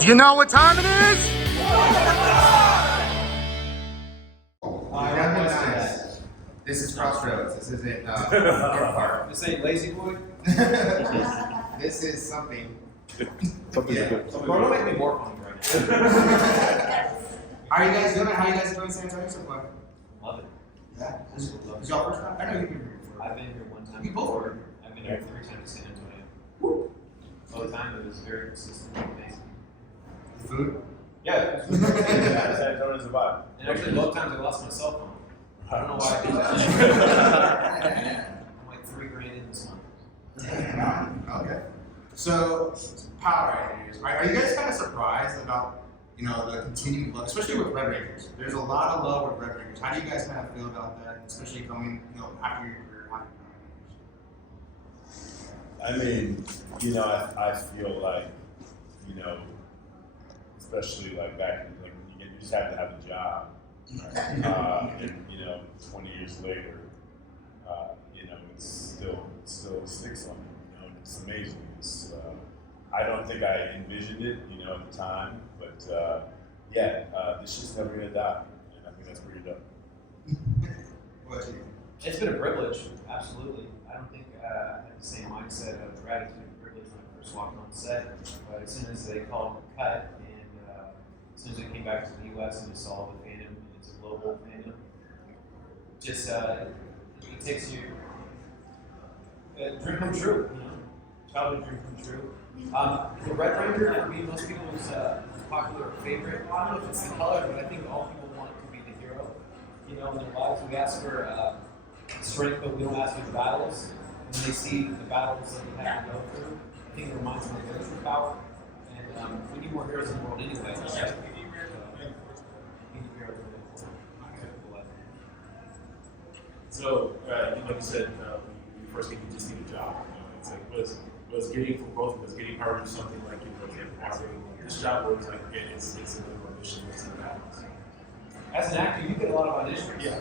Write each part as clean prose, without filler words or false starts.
Do you know what time it is? Nice. This is Crossroads. This isn't Park. This ain't Lazy Boy? This is something. Yeah. Bro, don't make me more funny right now. How are you guys doing? How are you guys doing in San Antonio so far? Love it. Yeah. This is y'all first time? I know you've been here before. I've been here one time You both before. were. I've been here 3 times in San Antonio. All the time, it was very consistent and amazing. Food? Yeah. San Antonio's a vibe. And actually, both times I lost my cell phone. I don't know why I did that. I'm like $3 grand in this one. Okay. So, Power Rangers. Are you guys kind of surprised about, the continued love, especially with Red Rangers? There's a lot of love with Red Rangers. How do you guys kind of feel about that, especially coming, after your career, after Power Rangers? I mean, I feel like, especially like back in, like, you just have to have a job. And 20 years later, it's still sticks on me. It's amazing. It's, I don't think I envisioned it, at the time, but this shit's never gonna die, and I think that's pretty dope. What you? It's been a privilege, absolutely. I don't think I had the same mindset of gratitude and privilege when I first walked on set, but as soon as they called the cut, and as soon as I came back to the US and just saw the fandom, and it's a global fandom, just it takes you a dream come true, childhood dream come true. The Red Ranger, for me, most people's popular favorite. I don't know if it's the color, but I think all people want to be the hero. In their lives, we ask for strength, but we don't ask for the battles. And when they see the battles that we have to go through, I think it reminds them of their true power. And we need more heroes in the world anyway. Right? So, we need heroes in the world. So, like you said, when you first came, you just need a job. It's like, was getting for both of us, getting Power Rangers something like, this job was like, it's a little audition, it's a balance. As an actor, you get a lot of auditions. Yeah.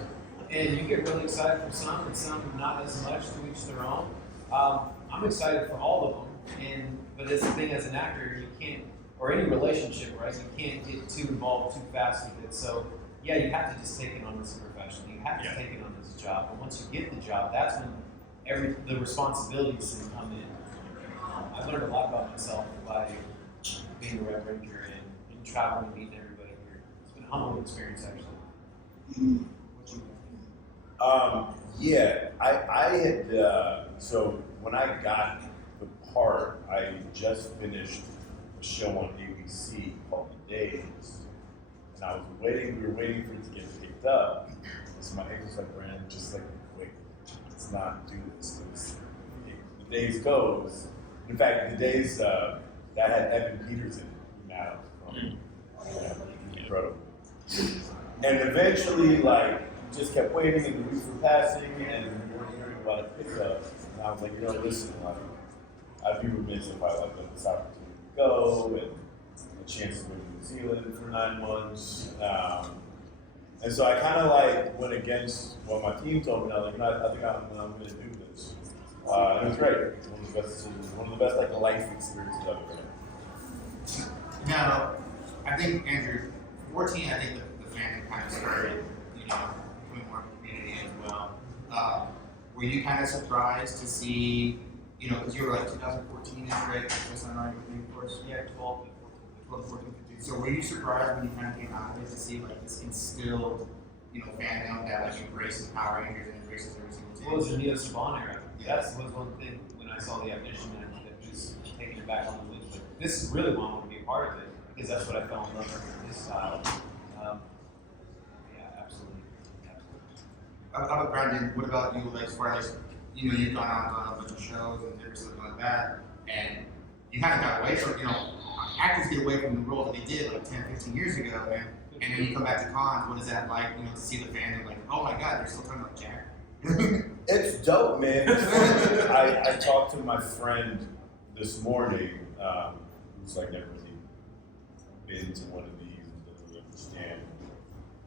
And you get really excited for some, and some not as much, to each their own. I'm excited for all of them, but it's the thing, as an actor, you can't, or any relationship, right? You can't get too involved too fast with it. So, yeah, you have to just take it on as a profession. You have to take it on as a job. And once you get the job, that's when the responsibilities can come in. I've learned a lot about myself by being a Red Ranger and traveling and meeting everybody here. It's been a humbling experience, actually. I had, so when I got the part, I just finished a show on ABC called The Days, and we were waiting for it to get picked up. So my agent was like, Brandon, just like, wait, let's not do this. The Days goes. In fact, The Days, that had Evan Peters in it, now from incredible. And eventually, just kept waiting, and the weeks were passing, and we weren't hearing about a pickup. And I was like, listen, I'd be remiss if I let this opportunity go, and a chance to go to New Zealand for 9 months. And so I kind of went against what my team told me. I was like, I think I'm going to do this. And it was great. It was one of the best decisions, one of the best life experiences I've ever had. Now, I think, Andrew, 14, I think the fandom kind of started, becoming more community as well. Were you kind of surprised to see, because you were 2014 is right? That's not right with me, of course. Yeah, 12 to 14, 15. So were you surprised when you kind of came out of it to see this instilled, fandom that embraces Power Rangers and embraces every single team? Well, it was the Neo Saban era. That was one thing when I saw the audition that was taking it back on the loop. But this is really why I want to be a part of it, because that's what I fell in love with, this style. Absolutely. How about Brandon? What about you? As far as you've gone out on a bunch of shows and everything like that, and you kind of got away from actors get away from the role that they did 10, 15 years ago, and then you come back to cons. What is that like? To see the fandom oh my God, they're still talking about Jack. It's dope, man. I talked to my friend this morning, who's never really been to one of these and doesn't really understand.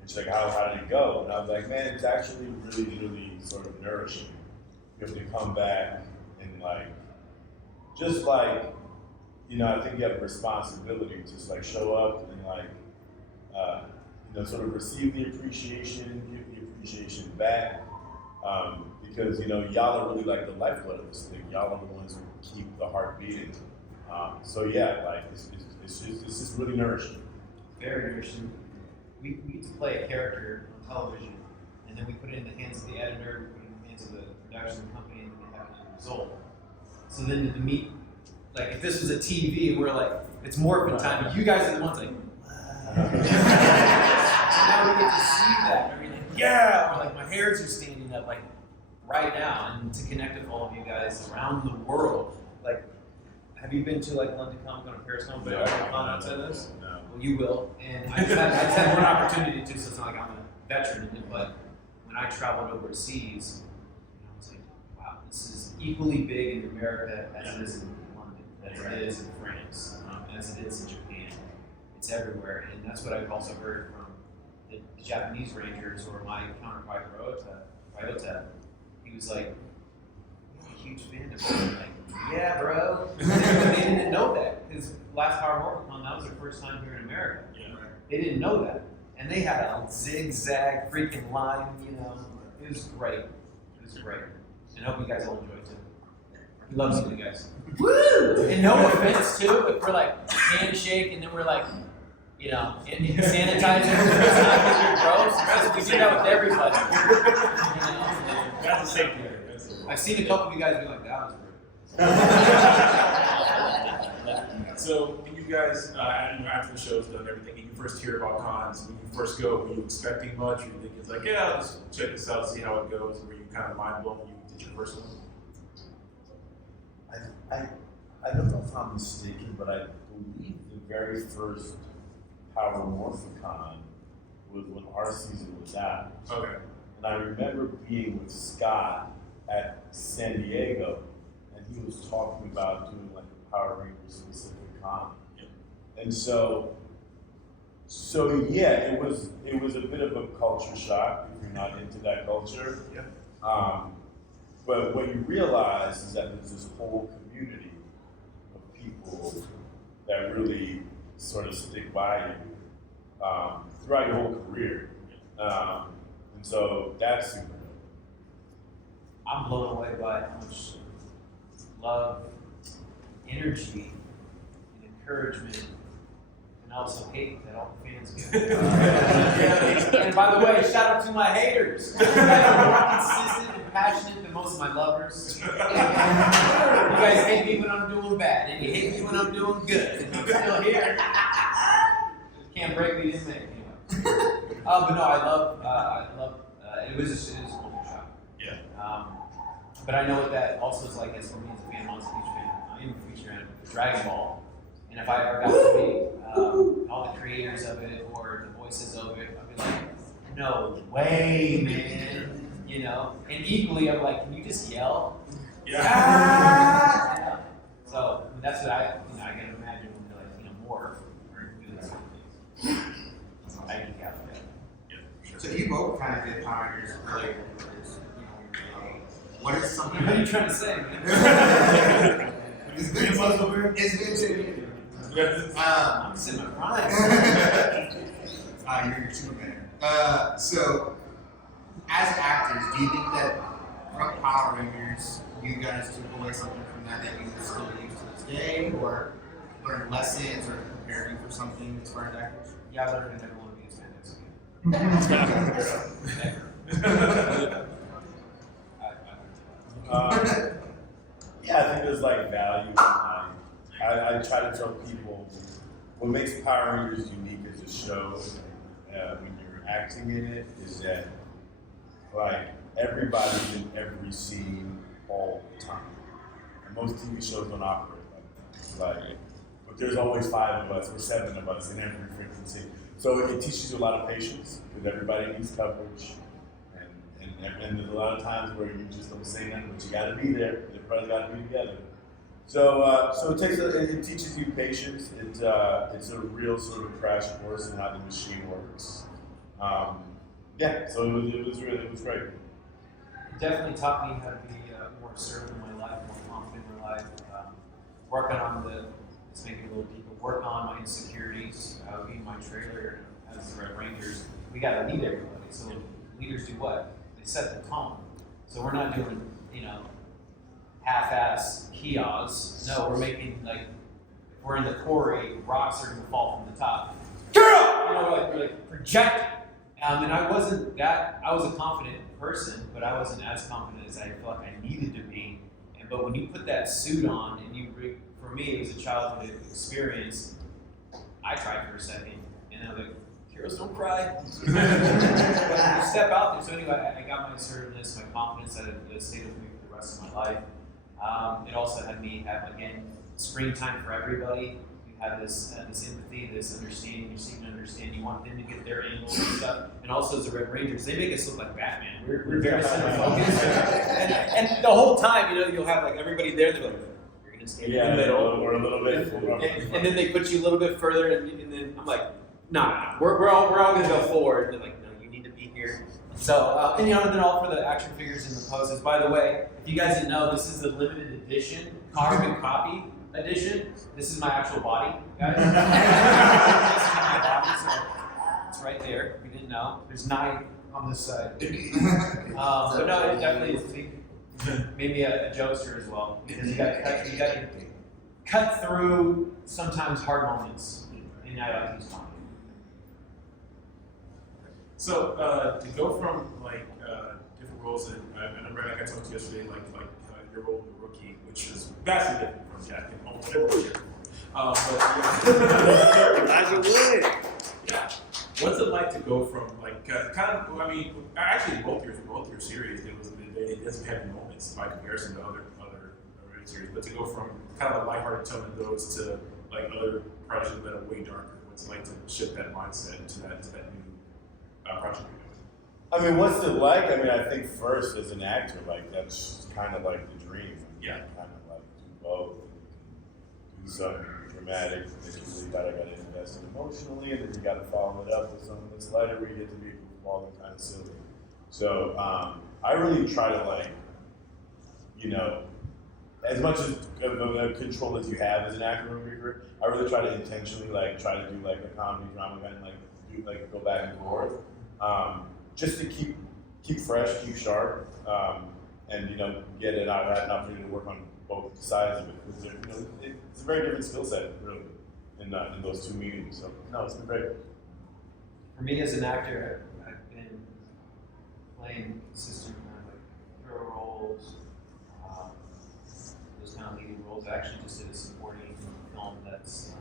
And she's like, how did it go? And I was like, man, it's actually really, really sort of nourishing. You have to come back and you know, I think you have a responsibility to just like show up and like, you know, sort of receive the appreciation, give the appreciation back, because you know y'all are really like the lifeblood of this thing. Y'all are the ones who keep the heart beating. So yeah, like it's just really nourishing. Very nourishing. We get to play a character on television, and then we put it in the hands of the editor, we put it in the hands of the production company, and then we have an end result. So then to meet, like if this was a TV, and we're like, it's morphin' time, but you guys are the ones like, so now we get to see that, and we're like, yeah, or like my hairs are standing up, like right now, and to connect with all of you guys around the world. Like, have you been to like London Comic Con or Paris Comic Con? Outside of this? No. Well, you will, and I just had one opportunity to, so it's not like I'm a veteran in it, but when I traveled overseas, you know, I was like, wow, this is equally big in America as it is in London, as it is in France, as it is in Japan. It's everywhere, and that's what I've also heard from the Japanese Rangers or my counterpart Ryota. He was like, "You're a huge fan of it." I'm like, yeah, bro. They didn't know that because last Power Morphicon, that was their first time here in America. Yeah. They didn't know that, and they had a zigzag freaking line. You know, it was great. It was great, and I hope you guys all enjoy it too. He loves you guys. Woo! And no offense too, if we're like handshake and then we're like, you know, sanitizer. It's not because you're gross, because we do that with everybody. You know? That's the same thing. I've seen a couple of you guys be like, that was rude. So when you guys, after the show's done, everything, and you first hear about cons, when you first go, were you expecting much? Or you think it's like, yeah, I'll just check this out, see how it goes? Were you kind of mind blown when you did your first one? I don't know if I'm mistaken, but I believe the very first Power Morphicon was when our season was out. Okay. And I remember being with Scott at San Diego, and he was talking about doing like a Power Rangers specific con. Yep. And so yeah, it was a bit of a culture shock if you're not into that culture. Yep. But what you realize is that there's this whole community of people that really sort of stick by you throughout your whole career. And so that's super dope. I'm blown away by how much love, energy, and encouragement, and also hate that all the fans give. And by the way, shout out to my haters. You guys are more consistent and passionate than most of my lovers. You guys hate me when I'm doing bad, and you hate me when I'm doing good. And I'm still here. Can't break me, didn't make me. But no, I love. It was a culture shock. Yeah. But I know what that also is like as for me as a fan. I'm also a huge fan. I am a huge fan of Dragon Ball, and if I ever got to meet all the creators of it or the voices of it, I'd be like, no way, man. You know. And equally, I'm like, can you just yell? Yeah. Ah! You know? So I mean, that's what I can imagine when they're like, more or doing this sort of things. I can cap that. Yeah. Sure. So you both kind of did Power Rangers earlier. What is something? What are you trying to say, man? It's been I'm just in my prime. you're Superman. So, as actors, do you think that from Power Rangers, you guys took away something from that you still use to this day, or learned lessons, or prepared you for something as far as actors? Yeah, I learned I never want to be a spandex again. Never. Yeah, I think there's like value in I try to tell people what makes Power Rangers unique as a show when you're acting in it is that like everybody's in every scene all the time. And most TV shows don't operate like that. But there's always 5 of us or 7 of us in every freaking scene. So it teaches you a lot of patience because everybody needs coverage. And there's a lot of times where you just don't say nothing, but you got to be there. Everybody's got to be together. So it teaches you patience. It's a real sort of crash course in how the machine works. Yeah, so it was great. It definitely taught me how to be more assertive in my life, more confident in my life. Working on just make it a little deeper, work on my insecurities, being my trailer as the Red Rangers. We got to lead everybody. So leaders do what? They set the tone. So we're not doing, you know, half-ass kiosks. No, we're making, like, if we're in the quarry, rocks are going to fall from the top. Get up! You know, like project. And I wasn't that, I was a confident person, but I wasn't as confident as I felt like I needed to be. But when you put that suit on, and for me, it was a childhood experience. I cried for a second, and I was like, heroes don't cry. But you step out there. So anyway, I got my assertiveness, my confidence that it stayed with me for the rest of my life. It also had me have, again, screen time for everybody. You have this empathy, this understanding. You seem to understand. You want them to get their angles and stuff. And also as the Red Rangers, they make us look like Batman. We're very center focused. and the whole time, you know, you'll have like everybody there. They're like, you're gonna stand in the middle, or a little bit. And then they put you a little bit further, and then I'm like, nah, we're all gonna go forward. And they're like, no, you need to be here. So, and you know, and then all for the action figures and the poses. By the way, if you guys didn't know, this is the limited edition, carbon copy edition. This is my actual body, guys. This is my body, so it's right there. If you didn't know, there's 9 on this side. But no, it definitely is made me a jokester as well, because you got to cut through sometimes hard moments, and I like to use comedy. So to go from like different roles, and I remember like I told you yesterday, like your role in the Rookie, which is vastly different from Jack and almost whatever we're here for. Glad you would. Yeah. What's it like to go from like kind of? I mean, actually, both your series, it doesn't have any moments by comparison to other series, but to go from kind of a lighthearted tone in those to like other projects that are way darker. What's it like to shift that mindset into that new project? I mean, what's it like? I mean, I think first as an actor, like that's kind of like the dream. Yeah. Kind of like do both. Do something dramatic that you really gotta invest in emotionally, and then you gotta follow it up with something that's lighter where you get to be small and kind of silly. So I really try to like, you know, as much as control as you have as an actor in your career, I really try to intentionally like try to do like a comedy drama event, and, like do like go back and forth, just to keep fresh, keep sharp, and you know get an opportunity to work on both sides of it. Because you know, it's a very different skill set really in those two mediums. So no, it's been great. For me as an actor, I've been playing consistent kind of like hero roles, those kind of leading roles. I actually just did a supporting film that's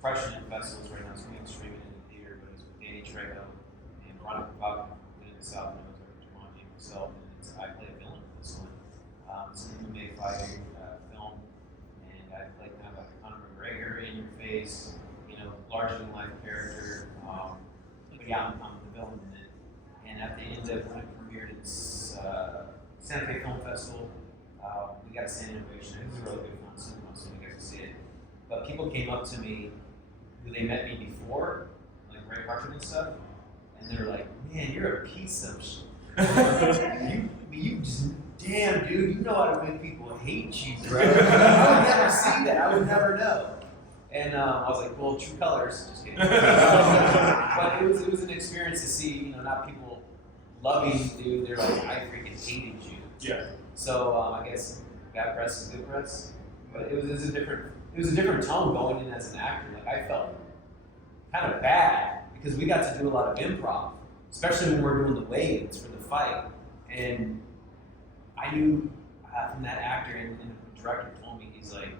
crushing in festivals right now. It's going to be streaming in the theater, but it's with Danny Trejo and Veronica Falcon, who did the South Military, Jumanji himself, and I play a villain in this one. It's an MMA fighting film, and I play kind of like a Conor McGregor in your face, you know, larger than life character. But yeah, I'm the villain in it. And at the end of when it premiered at Santa Fe Film Festival, we got standing ovation. It was a really good fun cinema, so you guys can see it. But people came up to me who they met me before, like red carpet and stuff, and they're like, "Man, you're a piece of shit. you just damn dude, you know how to make people hate you, bro." I would never see that. I would never know. And I was like, "Well, true colors." Just kidding. But it was an experience to see, you know, not people loving dude. They're like, "I freaking hated you." Yeah. So I guess bad press is good press, but it was a different tone going in as an actor. Like I felt kind of bad because we got to do a lot of improv, especially when we're doing the weigh-ins for the fight. And I knew from that actor and the director told me, he's like,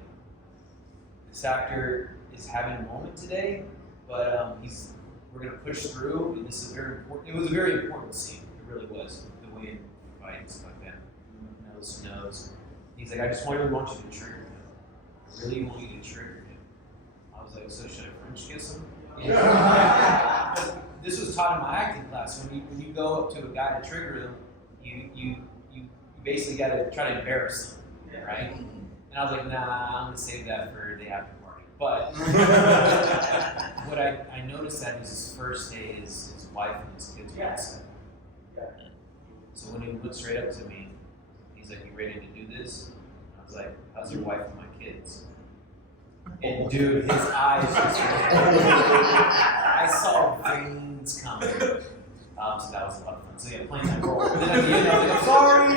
this actor is having a moment today, but we're gonna push through, and this is very important. It was a very important scene. It really was, the weigh-in fight and stuff like that. Nose to nose. He's like, I just really want you to trigger him. I really want you to trigger him. I was like, so should I French kiss him? Yeah. This was taught in my acting class. When you go up to a guy to trigger him, you basically got to try to embarrass him, right? And I was like, nah, I'm gonna save that for the after party. But what I noticed that was his first day, his wife and his kids were outside. So when he looked straight up to me, he's like, "You ready to do this?" I was like, "How's your wife and my kids?" And dude, his eyes just I saw veins coming. So that was a lot of fun. So yeah, playing that role. And then at the end, I was like, sorry!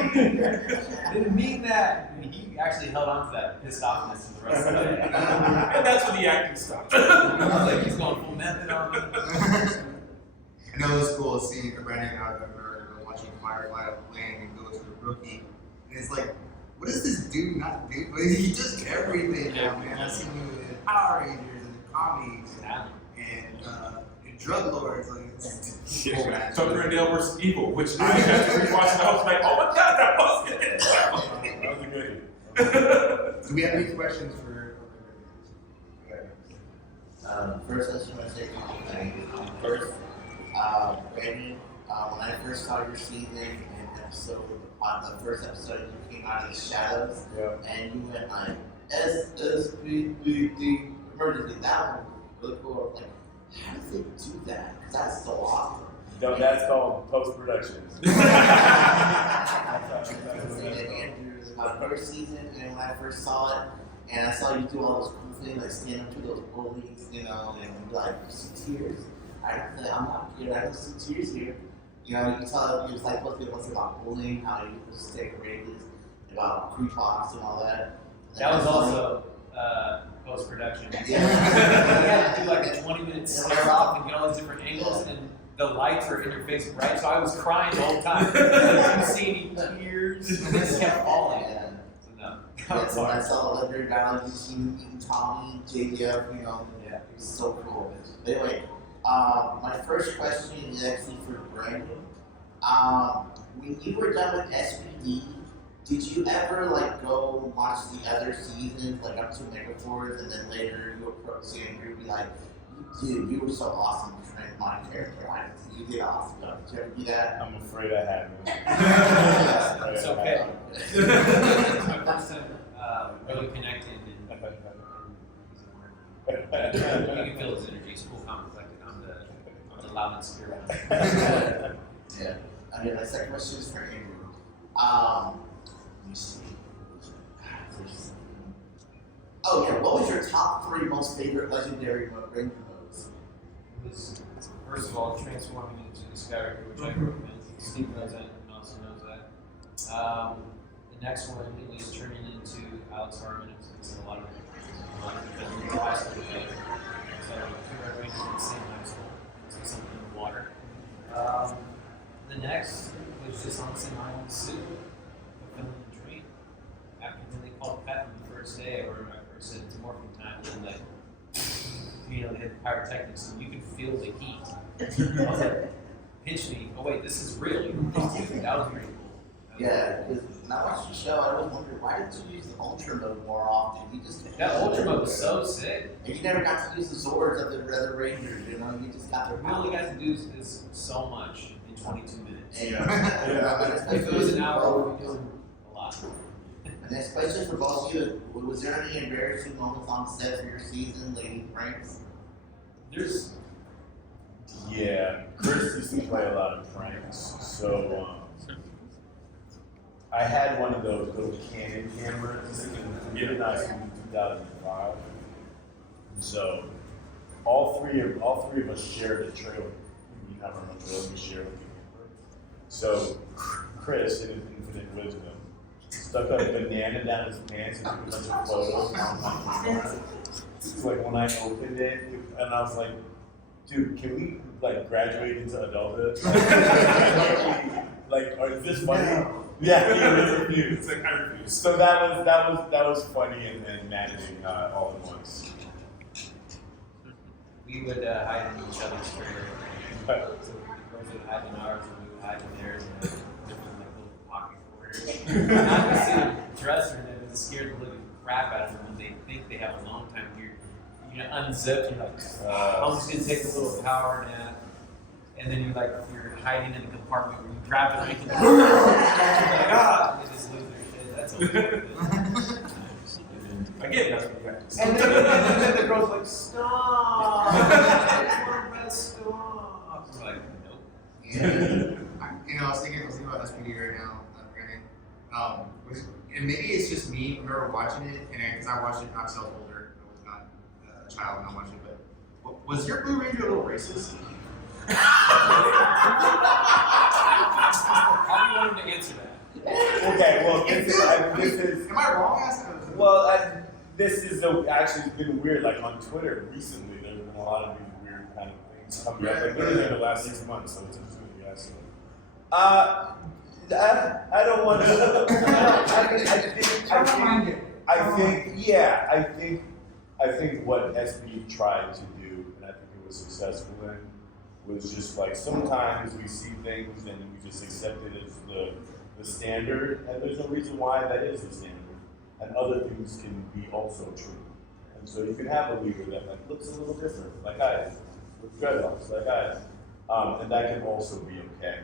I didn't mean that. And he actually held on to that pissed offness for the rest of the day. And that's when the acting stopped. I was like, he's going full method on me. I know it was cool seeing Brandon out there watching Firefly playing and go to the rookie. And it's like, what does this dude not do? But he does everything now, man. I've seen him in Power Rangers and the comics and Drug Lords. Like, it's cool, man. Tucker and Dale versus Evil, which I had to rewatch and I was like, oh my god, that was it. That was a good. Do we have any questions for? First, I just want to say a couple things. First, Brandon, when I first saw your season and episode, the first episode, you came out of the shadows, and you went like SSBBD emergency. That was really cool. Like, how does it do that? Because that's so awesome. No, that's called post-production. First season, and when I first saw it, and I saw you do all those cool things, like stand up to those bullies, you know, and like see tears. I'm not here. I don't see tears here. You know, you can tell it was like what's about bullying, how you supposed to stay courageous, about creep-offs and all that. That was also post-production. Yeah. You had to do like a 20-minute stare off and get all these different angles, and the lights are in your face bright, so I was crying the whole time. Like, you see any tears? It just kept falling. Yeah. So no. That's when I saw the legendary battle, you see eating Tommy, JDF, you know, Yeah. it was so cool. But anyway, my first question is actually for Brandon. When you were done with SPD, did you ever like go watch the other seasons, like up to Megaforce, and then later you approach Andrew and be like, dude, you were so awesome playing my character. You did awesome. Did you ever do that? I'm afraid I haven't. It's okay. My first time really connected and you can feel his energy. He's cool, calm, collected. I'm the loud and spirit. Yeah. Okay, my second question is for Andrew. Let me see. Oh yeah, what was your top 3 most favorite legendary Ranger modes? It was, first of all, transforming into this character, which I recommend. Steve knows that and also knows that. The next one is turning into Alex Harmon. It's a lot of high school thing. So 2 Red Rangers in the same high school. So something in the water. The next was just on the same island suit, fulfilling the dream. After when they called Pat on the first day, I remember I first said it's morphing time, and like, you know, they had pyrotechnics, and you could feel the heat. I was like, pinch me. Oh wait, this is real. That was pretty cool. Yeah, because when I watched the show, I was wondering why didn't you use the Ultra mode more often? You just That Ultra mode was so sick. and you never got to use the Zords of the other Rangers. You know, you just got the We only got to do is so much in 22 minutes. Yeah. If it was an hour, we would be doing a lot. The next question for both of you: was there any embarrassing moments on set for your season, Lady Pranks? There's Yeah, Chris used to play a lot of pranks, so I had one of those little Canon cameras in 2005. So all three of us shared a trailer. You have our own trailer, we shared a camera. So Chris, in his infinite wisdom, stuck a banana down his pants and took a bunch of photos on my camera. It's like when I opened it, and I was like, dude, can we like graduate into adulthood? Like, is this funny? Yeah, he refused. It's like I refuse. So that was funny and managing all at once. we would hide in each other's trailer. So the girls would hide in ours, and we would hide in theirs, and different like little pocket corners. I would see a dresser, and it would scare the living crap out of them when they think they have a long time here. You know, unzip, you're like, I'm just gonna take a little power nap, and then you're hiding in a compartment where you grab the rank and you're like, ah, and they just lose their shit. That's okay. Again, that's what we got to say. And then the girl's like, stop! I want to stop. I'm like, nope. You know, I was thinking about SPD right now, Brandon. And maybe it's just me. I remember watching it, and because I watched it not self-holder, I was not child not watching, but was your Blue Ranger a little racist? How do you want him to answer that? Okay, well, this is Am I wrong asking? well, this is actually it's been weird. Like on Twitter recently, there's been a lot of these weird kind of things coming up. Like literally in the last 6 months, so it's interesting you guys. I don't want to. I think what SB tried to do, and I think it was successful in, was just like sometimes we see things and we just accept it as the standard, and there's no reason why that is the standard, and other things can be also true. And so you can have a leader that like looks a little different, like I do, with dreadlocks, like I do, and that can also be okay.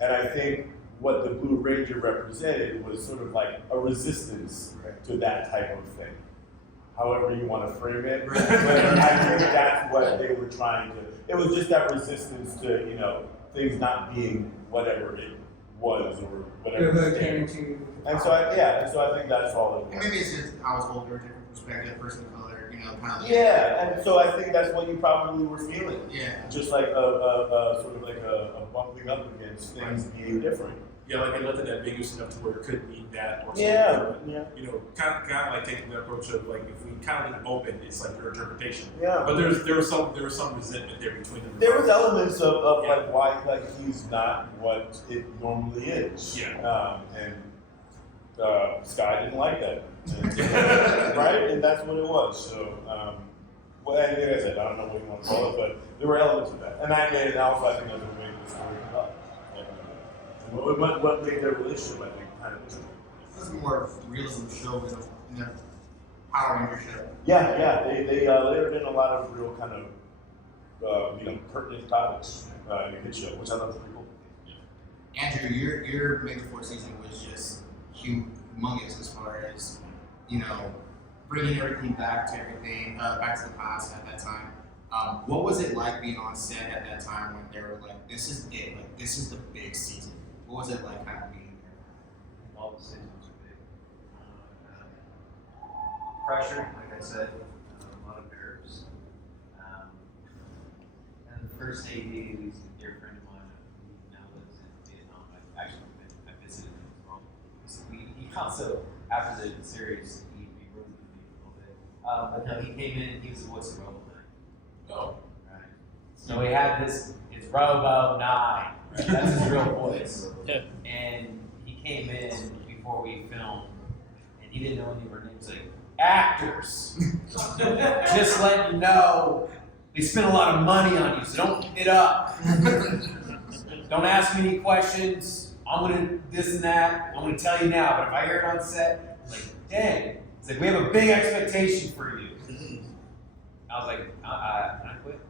And I think what the Blue Ranger represented was sort of like a resistance to that type of thing. However you want to frame it, but I think that's what they were trying to. It was just that resistance to, you know, things not being whatever it was or whatever. And so I think that's all it was. And maybe it's just I was older, different perspective, person of color, you know, kind of. Yeah, and so I think that's what you probably were feeling. Yeah. Just like a sort of like a bumping up against things being different. Yeah, like nothing ambiguous enough to where it could mean that or something. Yeah. Yeah. You know, kind of like taking the approach of like if we kind of leave it open, it's like your interpretation. Yeah. But there was some resentment there between them. There was elements of like why like he's not what it normally is. Yeah. And Sky didn't like that. Right? And that's what it was. So well, and like I said, I don't know what you want to call it, but there were elements of that. And I think that's what made the story up. What made their relationship, I think, kind of interesting. This is more realism show in a Power Ranger show. Yeah. They layered in a lot of real kind of pertinent topics in the kid show, which I thought was pretty cool. Andrew, your Megaforce season was just humongous as far as, you know, bringing everything back to the past at that time. What was it like being on set at that time when they were like, this is it, like this is the big season? What was it like kind of being there? All the decisions are big. Pressure, like I said, a lot of nerves. And the first AD, he's a dear friend of mine who now lives in Vietnam. I visited him as well. He also, after the series, he roomed with me a little bit. But no, he came in, he was the voice of Robo 9. Oh. Right. So we had this, it's Robo 9. Right? That's his real voice. And he came in before we filmed, and he didn't know any of our names. Like, actors, just letting you know, they spent a lot of money on you, so don't get up. Don't ask me any questions. I'm gonna this and that. I'm gonna tell you now, but if I hear it on set, I'm like, dang. It's like, we have a big expectation for you. I was like, can I quit?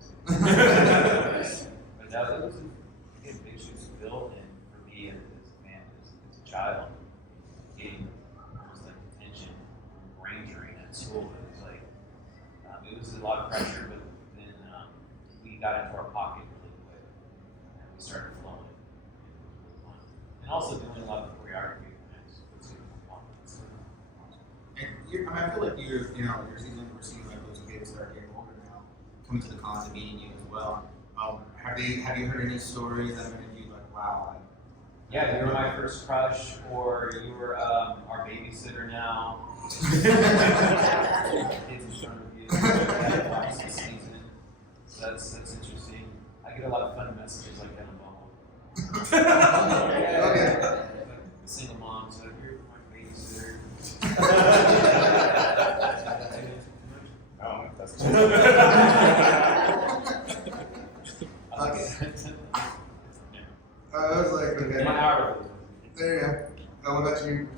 But that was again, big shoes to fill, and for me as a as a child, getting almost like detention from brain drain at school, it was like, it was a lot of pressure, but then we got into our pocket really quick, and we started flowing. And also doing a lot of choreography. And I feel like your season, we're seeing like those kids that are getting older now, coming to the cons and meeting you as well. Have you heard any stories that made you like, wow? Yeah, you were my first crush, or you were our babysitter now. Kids in front of you. Watch this season. So that's interesting. I get a lot of fun messages like that on Bumble. Okay. The single moms, so you're my babysitter. No, that's I was like, okay. My hour. There you go. What about you?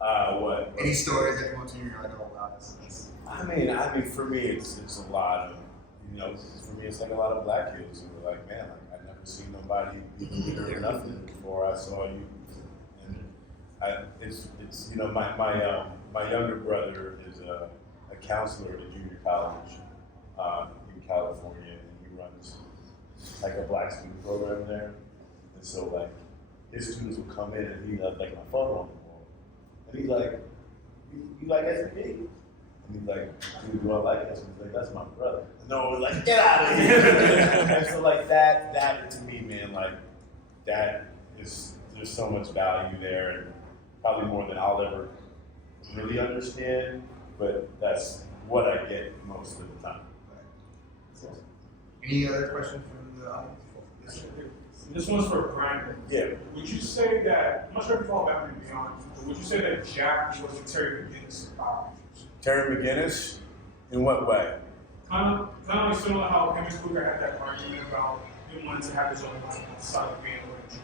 what? Any stories that come up to you and you're like, oh wow, this is. I mean, for me, it's a lot of, for me, it's like a lot of black kids who were like, man, like, I've never seen nobody or nothing before I saw you. And it's my younger brother is a counselor at a junior college in California, and he runs like a black student program there. And so like his students will come in and he left like my photo on the wall. And he's like, you like SPD? And And he's like, dude, do I like this? He's like, that's my brother. No, we're like, get out of here. And so like that to me, man, like that is, there's so much value there, and probably more than I'll ever really understand, but that's what I get most of the time. Any other questions from the audience? Yes, sir. This one's for Brandon. Yeah. Would you say that, I'm not sure if you follow Batman Beyond, but would you say that Jack was the Terry McGinnis of Power Rangers? Terry McGinnis? In what way? Kind of like similar how him and Cougar had that argument about him wanting to have his own life outside of being a Ranger.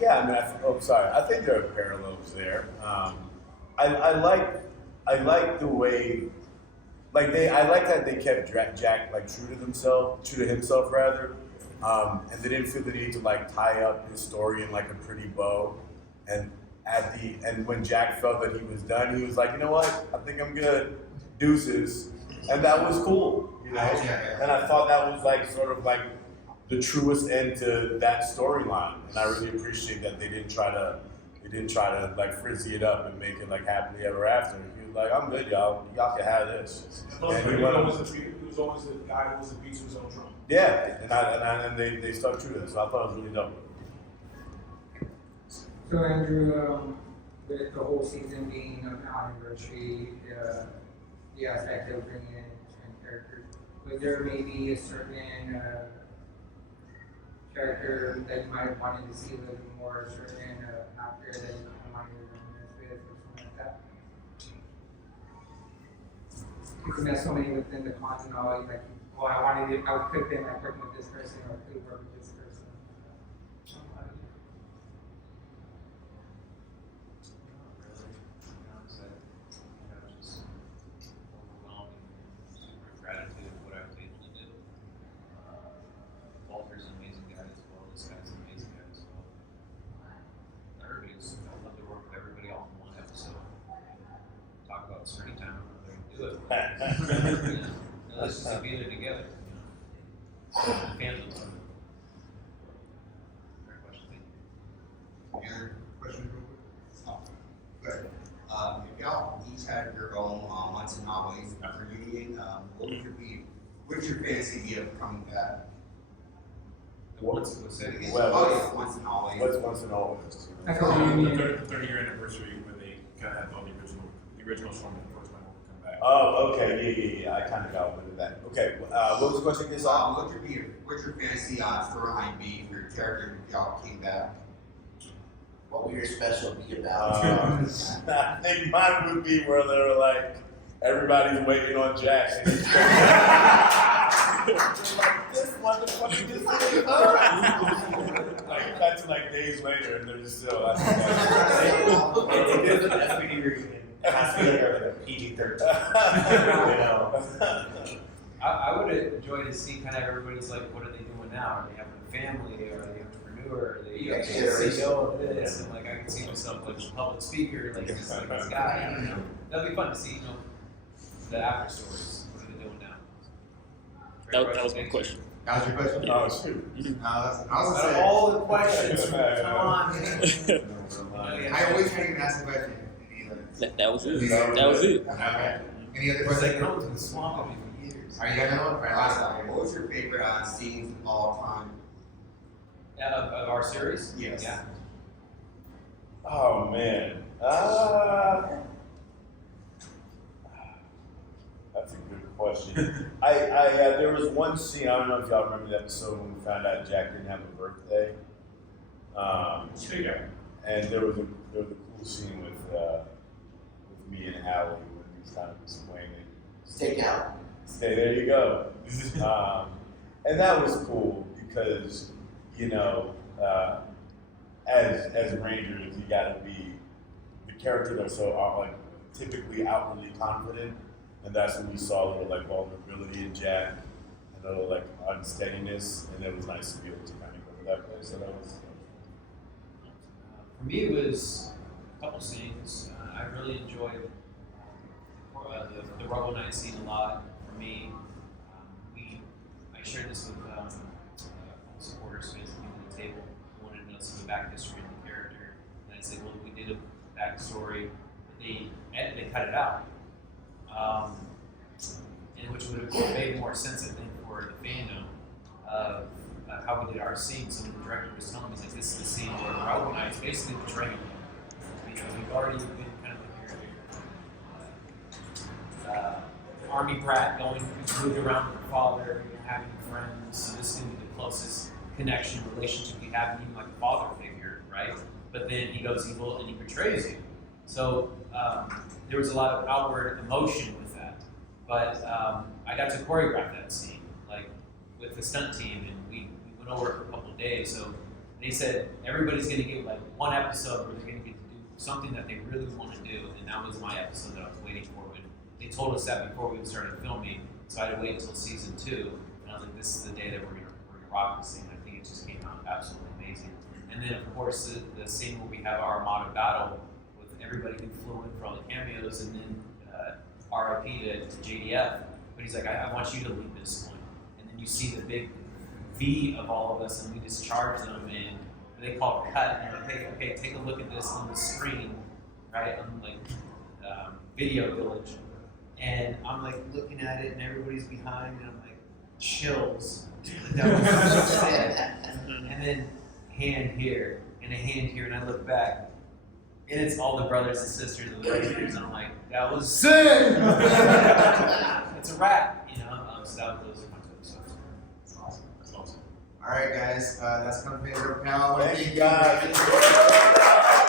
Yeah, I mean, I think there are parallels there. I like the way, I like that they kept Jack like true to himself rather, and they didn't feel the need to like tie up his story in like a pretty bow. And when Jack felt that he was done, he was like, you know what, I think I'm good, deuces, and that was cool, you know. And I thought that was like sort of like the truest end to that storyline, and I really appreciate that they didn't try to like frizzy it up and make it like happily ever after. He was like, I'm good, y'all can have this. And He was always the guy who was the beat to his own drum. yeah, and they stuck true to this. So I thought it was really dope. So Andrew, with the whole season being an anniversary, the aspect of bringing in certain characters, was there maybe a certain character that you might have wanted to see a little bit more, a certain actor that you wanted to reminisce with, or something like that? Because there's so many within the content, always like, well, I could have been like working with this person, or could work with this person. Gratitude of what I was able to do. Walter's an amazing guy as well. This guy's an amazing guy as well. I love to work with everybody all in one episode. Talk about screen time, I'm not there to do it. Let's just be there together. The fans will love it. Great question, thank you. Any other questions real quick? Good. If y'all each had your own once and always reunion, what's your fantasy be of coming back? What's that again? Well, Oh yeah, once and always. What's once and always? Like a The reunion. 30-year anniversary where they kind of had all the original form of the first one will come back. Oh, okay, yeah. I kind of got with that. Okay, what was the question again? What's your fantasy storyline be for your character if y'all came back? What would your special be about? I think mine would be where they were like, everybody's waiting on Jack. And he's like, this motherfucker just came up. Like, that's like days later, and they're just still. It's an SPD reunion. It has to be like a PG-13. I would enjoy to see kind of everybody's like, what are they doing now? Are they having a family? Are they entrepreneur? Are they Yeah, CEO of this? And like, I can see myself like a public speaker, like just like this guy. You know? That'd be fun to see. You know, the after stories. What are they doing now? That was my question. That was your question? Oh, shoot. I was gonna Out of say, all the questions, come on, man. I always try to get asked a question. That was it. That was it. Okay. Any other Of course, they questions? come to the swamp with me for years. Are you guys another one? Last time. What was your favorite scenes of all time? Of our series? Yes. Yeah. Oh, man. That's a good question. There was one scene, I don't know if y'all remember the episode when we found out Jack didn't have a birthday. And there was a cool scene with me and Allie when he was kind of explaining. Stake out. Stay there, you go. And that was cool because, you know, as Rangers, you got to be the characters are so like typically outwardly confident, and that's when we saw a little like vulnerability in Jack, and a little like unsteadiness, and it was nice to be able to kind of go to that place. So that was. For me, it was a couple scenes. I really enjoyed the Rubble Night scene a lot. For me, I shared this with supporters basically at the table. I wanted to know some of the back history of the character, and I said, well, we did a backstory. They cut it out. and which would have made more sense, I think, for the fandom of how we did our scene. So the director was telling me, like, this is the scene where Raoul and I is basically betraying him. You know, we've already been kind of like army brat going, moved around with her father, you know, having friends. So this is going to be the closest connection, relationship we have, even like a father figure, right? But then he goes evil and he betrays you. So there was a lot of outward emotion with that. But I got to choreograph that scene, like with the stunt team, and we went over it for a couple of days. So they said everybody's going to get like one episode where they're going to get to do something that they really want to do, and that was my episode that I was waiting for. When they told us that before we even started filming, so I had to wait until season 2, and I was like, this is the day that we're gonna rock this scene. I think it just came out absolutely amazing. And then of course the scene where we have our Armada battle with everybody who flew in for all the cameos, and then RIP to JDF. But he's like, I want you to lead this one. And then you see the big V of all of us, and we just charge them, and they call it cut. And they're like, okay, take a look at this on the screen, right? On like Video Village. And I'm like looking at it, and everybody's behind, and I'm like, chills. That was so sad. And then hand here, and a hand here, and I look back, and it's all the brothers and sisters of the Rangers, and I'm like, that was sick! It's a wrap, you know? So those are my two episodes. That's awesome. That's awesome. All right, guys, that's come to the panel. Thank you, guys.